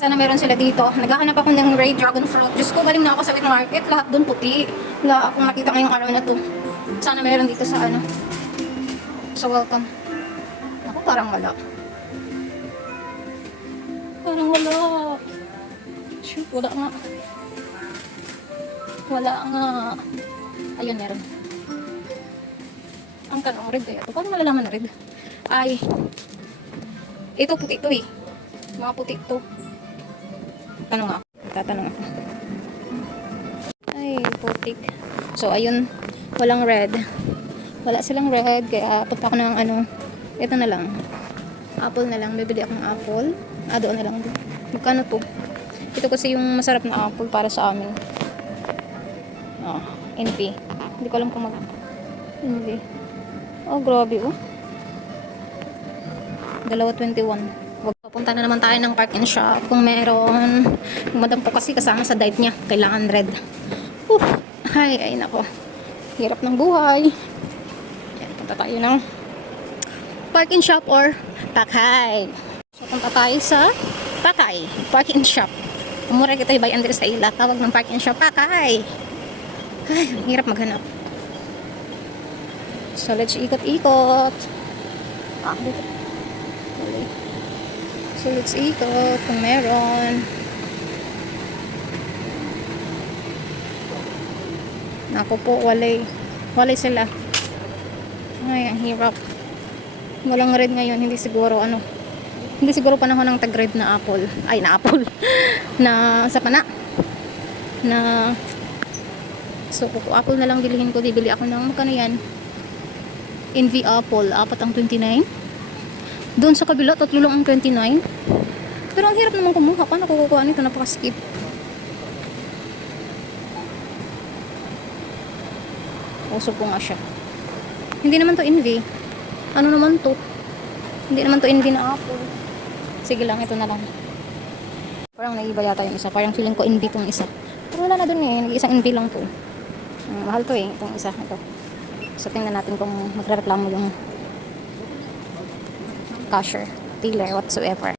Sana meron sila dito. Naghahanap ako ng Ray Dragon Fruit. Diyos ko, galing na ako sa wet market. Lahat doon puti. Wala akong nakita ngayong araw na to. Sana meron dito sa ano. Sa welcome. Ako parang wala. Parang wala. Shoot, wala nga. Wala nga. Ayun, meron. Ang tanong, red kaya ito. Paano malalaman na red? Ay. Ito, puti ito eh. Mga puti ito. Tanong ako. Tatanong ako. Ay, putik. So, ayun. Walang red. Wala silang red. Kaya punta ako ng ano. Ito na lang. Apple na lang. Bibili akong apple. Doon na lang. Magkano to? Ito kasi yung masarap na apple para sa amin. NP. Hindi ko alam kung NP. Oh, grabe oh. $2.21. Punta na naman tayo ng Park and Shop kung meron. Yung madam po kasi kasama sa diet niya. Kailangan red. Ay nako. Hirap ng buhay. Yan, punta tayo ng Park and Shop or Takay. So, punta tayo sa Takay. Park and Shop. Umura kita by Andres Ayla. Tawag ng Park and Shop. Takay. Ay, hirap maghanap. So, let's ikot-ikot. Dito. So, let's ikot kung meron. Naku po, walay sila. Ay, ang hirap. Walang red ngayon. Hindi siguro panahon ng tag-red na apple. Ay, na apple. Na sapana. So, kung apple na lang bilihin ko, bibili ako ng magkano yan? NV apple, 4 ang 29. Doon sa kabila, 3 lang ang 29. Pero ang hirap naman kumuha. Paano ko kukuha nito? Napaka-skip. Uso po nga siya. Hindi naman to NV. Ano naman to? Hindi naman to NV na apple. Sige lang, ito na lang. Parang naiiba yata yung isa. Parang feeling ko NV tong isa. Pero wala na dun eh. Nag-iisang NV lang to. Mahal to eh. Itong isa. Ito. So, tingnan natin kung magre-reklamo yung cashier, dealer, whatsoever.